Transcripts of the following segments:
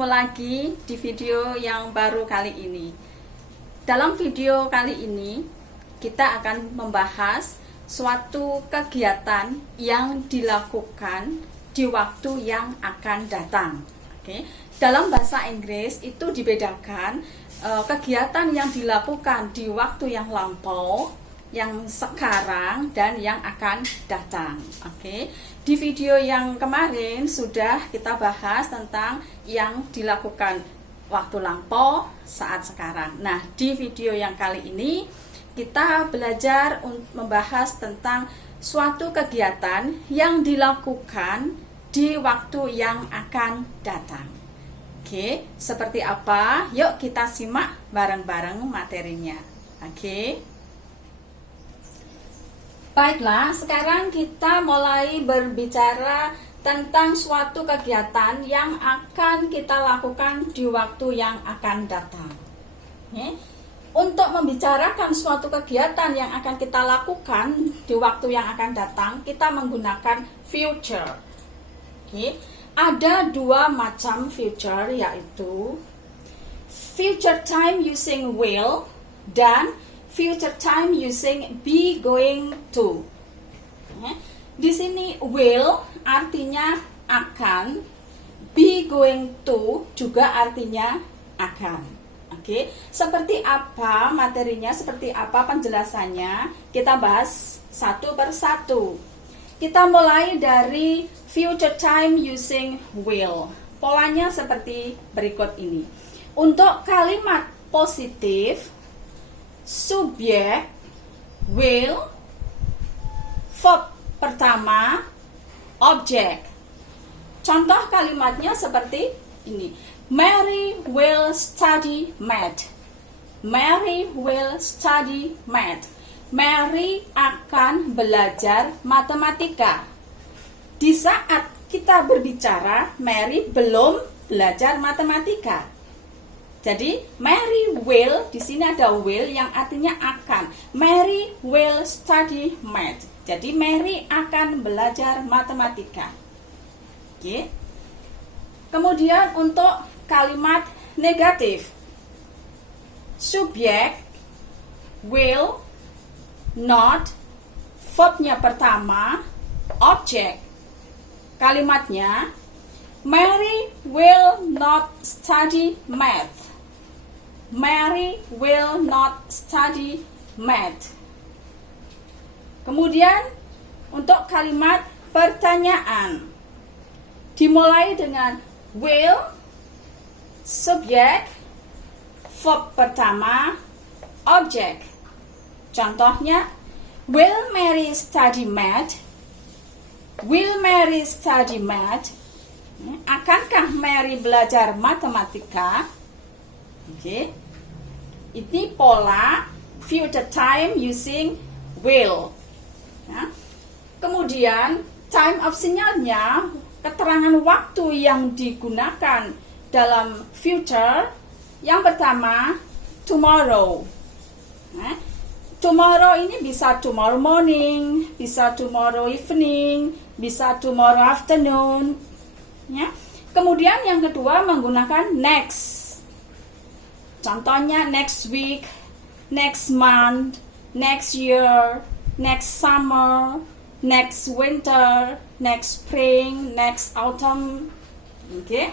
Ketemu lagi di video yang baru kali ini. Dalam video kali ini kita akan membahas suatu kegiatan yang dilakukan di waktu yang akan datang. Oke. Dalam bahasa Inggris itu dibedakan kegiatan yang dilakukan di waktu yang lampau, yang sekarang, dan yang akan datang. Oke. Di video yang kemarin sudah kita bahas tentang yang dilakukan waktu lampau, saat sekarang. Nah, di video yang kali ini kita belajar untuk membahas tentang suatu kegiatan yang dilakukan di waktu yang akan datang. Oke, seperti apa? Yuk kita simak bareng-bareng materinya. Oke. Baiklah, sekarang kita mulai berbicara tentang suatu kegiatan yang akan kita lakukan di waktu yang akan datang. Untuk membicarakan suatu kegiatan yang akan kita lakukan di waktu yang akan datang, kita menggunakan future. Ada dua macam future, yaitu future time using will dan future time using be going to. Di sini will artinya akan, be going to juga artinya akan. Oke, seperti apa materinya, seperti apa penjelasannya, kita bahas satu persatu. Kita mulai dari future time using will. Polanya seperti berikut ini. Untuk kalimat positif, subjek, will, verb pertama, objek. Contoh kalimatnya seperti ini. Mary will study math. Mary will study math. Mary akan belajar matematika. Di saat kita berbicara, Mary belum belajar matematika. Jadi Mary will, di sini ada will yang artinya akan. Mary will study math. Jadi Mary akan belajar matematika. Oke. Kemudian untuk kalimat negatif, subjek, will, not, verbnya pertama, objek. Kalimatnya, Mary will not study math. Mary will not study math. Kemudian untuk kalimat pertanyaan, dimulai dengan will, subjek, verb pertama, objek. Contohnya, will Mary study math? Will Mary study math? Akankah Mary belajar matematika? Oke. Ini pola future time using will. Kemudian time of sinyalnya, keterangan waktu yang digunakan dalam future. Yang pertama, tomorrow. Tomorrow ini bisa tomorrow morning, bisa tomorrow evening, bisa tomorrow afternoon. Kemudian yang kedua menggunakan next. Contohnya next week, next month, next year, next summer, next winter, next spring, next autumn. Oke.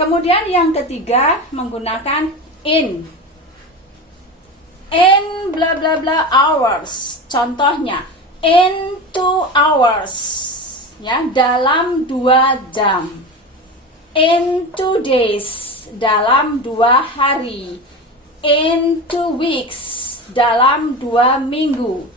Kemudian yang ketiga menggunakan in. In bla bla bla hours. Contohnya in 2 hours. Ya, dalam 2 jam. In 2 days, dalam 2 hari. In 2 weeks, dalam 2 minggu.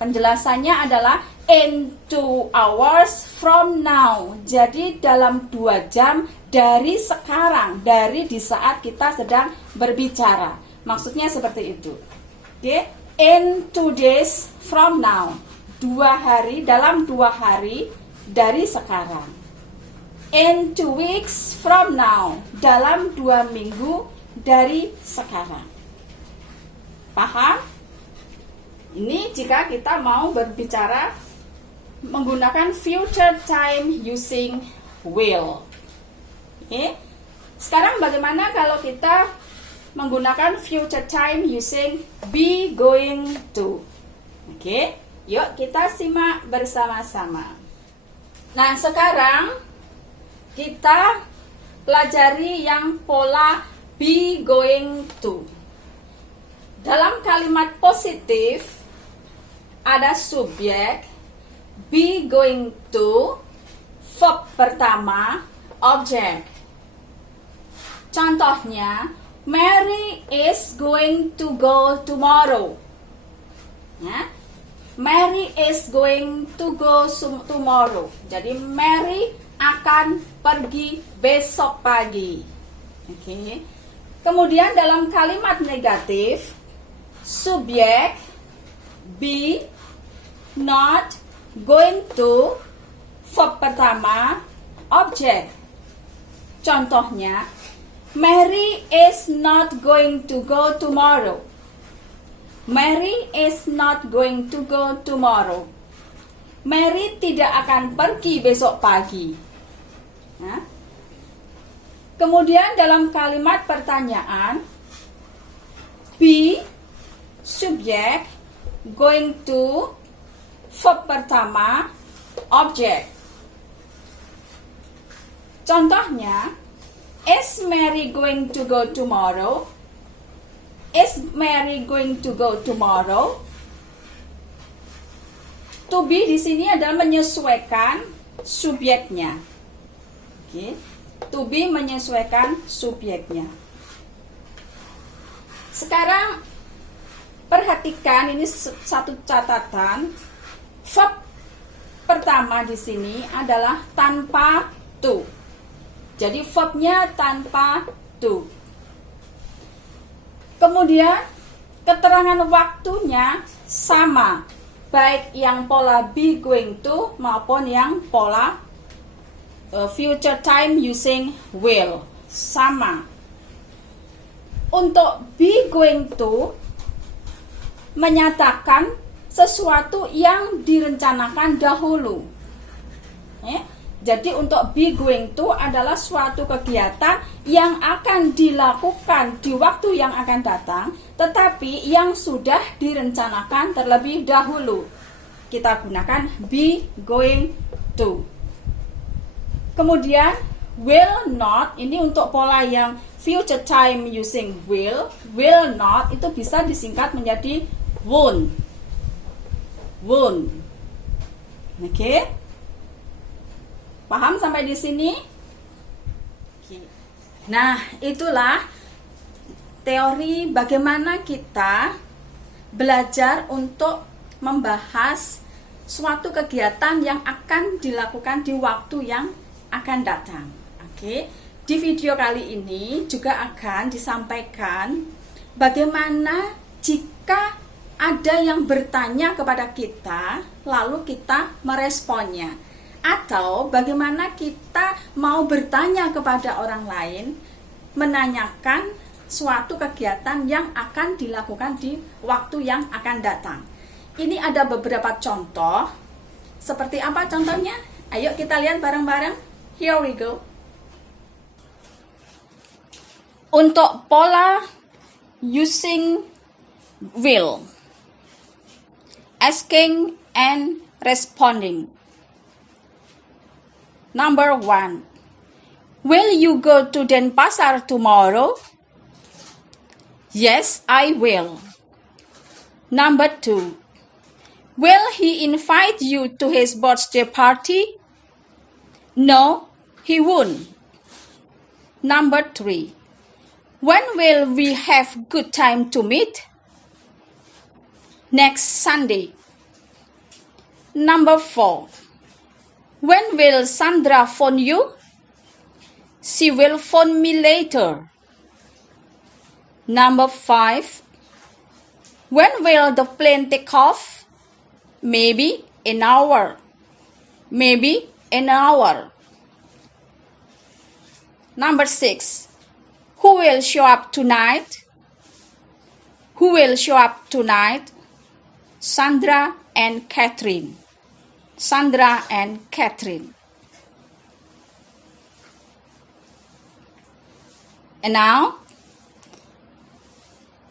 Penjelasannya adalah in 2 hours from now. Jadi dalam 2 jam dari sekarang, dari di saat kita sedang berbicara. Maksudnya seperti itu. Oke, in 2 days from now. 2 hari, dalam 2 hari dari sekarang. In 2 weeks from now, dalam 2 minggu dari sekarang. Paham? Ini jika kita mau berbicara menggunakan future time using will. Oke. Sekarang bagaimana kalau kita menggunakan future time using be going to? Oke. Yuk kita simak bersama-sama. Nah, sekarang kita pelajari yang pola be going to. Dalam kalimat positif ada subjek, be going to, verb pertama, objek. Contohnya, Mary is going to go tomorrow. Ya, Mary is going to go tomorrow. Jadi Mary akan pergi besok pagi. Oke. Kemudian dalam kalimat negatif, subjek be not going to, verb pertama, objek. Contohnya, Mary is not going to go tomorrow. Mary is not going to go tomorrow. Mary tidak akan pergi besok pagi. Nah, kemudian dalam kalimat pertanyaan, be, subjek, going to, verb pertama, objek. Contohnya, is Mary going to go tomorrow? Is Mary going to go tomorrow? To be di sini adalah menyesuaikan subjeknya. Oke. To be menyesuaikan subjeknya. Sekarang perhatikan ini satu catatan. Verb pertama di sini adalah tanpa to. Jadi verbnya tanpa to. Kemudian keterangan waktunya sama, baik yang pola be going to maupun yang pola future time using will, sama. Untuk be going to menyatakan sesuatu yang direncanakan dahulu. Jadi untuk be going to adalah suatu kegiatan yang akan dilakukan di waktu yang akan datang, tetapi yang sudah direncanakan terlebih dahulu. Kita gunakan be going to. Kemudian will not, ini untuk pola yang future time using will not itu bisa disingkat menjadi won't. Oke? Paham sampai di sini? Nah, itulah teori bagaimana kita belajar untuk membahas suatu kegiatan yang akan dilakukan di waktu yang akan datang. Oke. Di video kali ini juga akan disampaikan bagaimana jika ada yang bertanya kepada kita, lalu kita meresponnya. Atau bagaimana kita mau bertanya kepada orang lain, menanyakan suatu kegiatan yang akan dilakukan di waktu yang akan datang. Ini ada beberapa contoh. Seperti apa contohnya? Ayo kita lihat bareng-bareng. Here we go. Untuk pola using will, asking and responding. Number 1. Will you go to Denpasar tomorrow? Yes, I will. Number 2. Will he invite you to his birthday party? No, he won't. Number 3. When will we have good time to meet? Next Sunday. Number 4. When will Sandra phone you? She will phone me later. Number 5. When will the plane take off? Maybe an hour. Maybe an hour. Number 6. Who will show up tonight? Who will show up tonight? Sandra and Catherine. Sandra and Catherine. And now,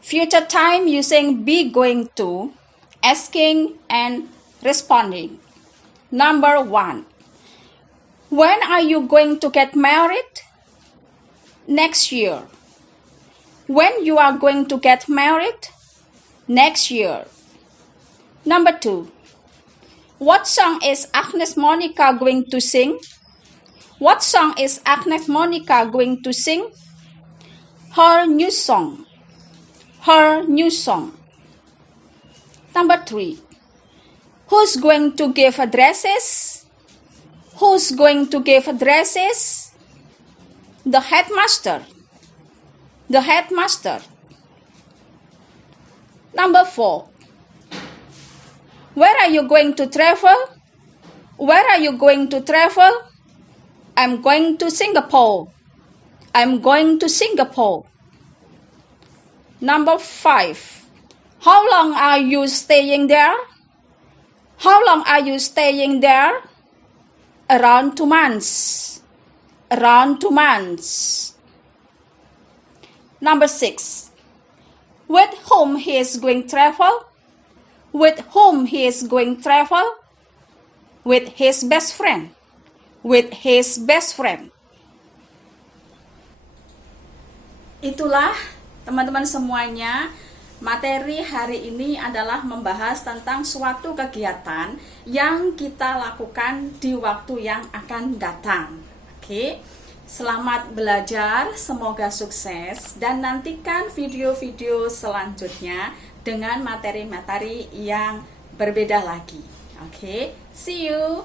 future time using be going to, asking and responding. Number 1. When are you going to get married? Next year. When you are going to get married? Next year. Number 2. What song is Agnes Monica going to sing? What song is Agnes Monica going to sing? Her new song. Her new song. Number 3. Who's going to give addresses? Who's going to give addresses? The headmaster. The headmaster. Number 4. Where are you going to travel? Where are you going to travel? I'm going to Singapore. I'm going to Singapore. Number 5. How long are you staying there? How long are you staying there? Around 2 months. Around 2 months. Number 6. With whom he is going travel? With whom he is going travel? With his best friend. With his best friend. Itulah teman-teman semuanya, materi hari ini adalah membahas tentang suatu kegiatan yang kita lakukan di waktu yang akan datang. Oke, selamat belajar, semoga sukses, dan nantikan video-video selanjutnya dengan materi-materi yang berbeda lagi. Oke, see you.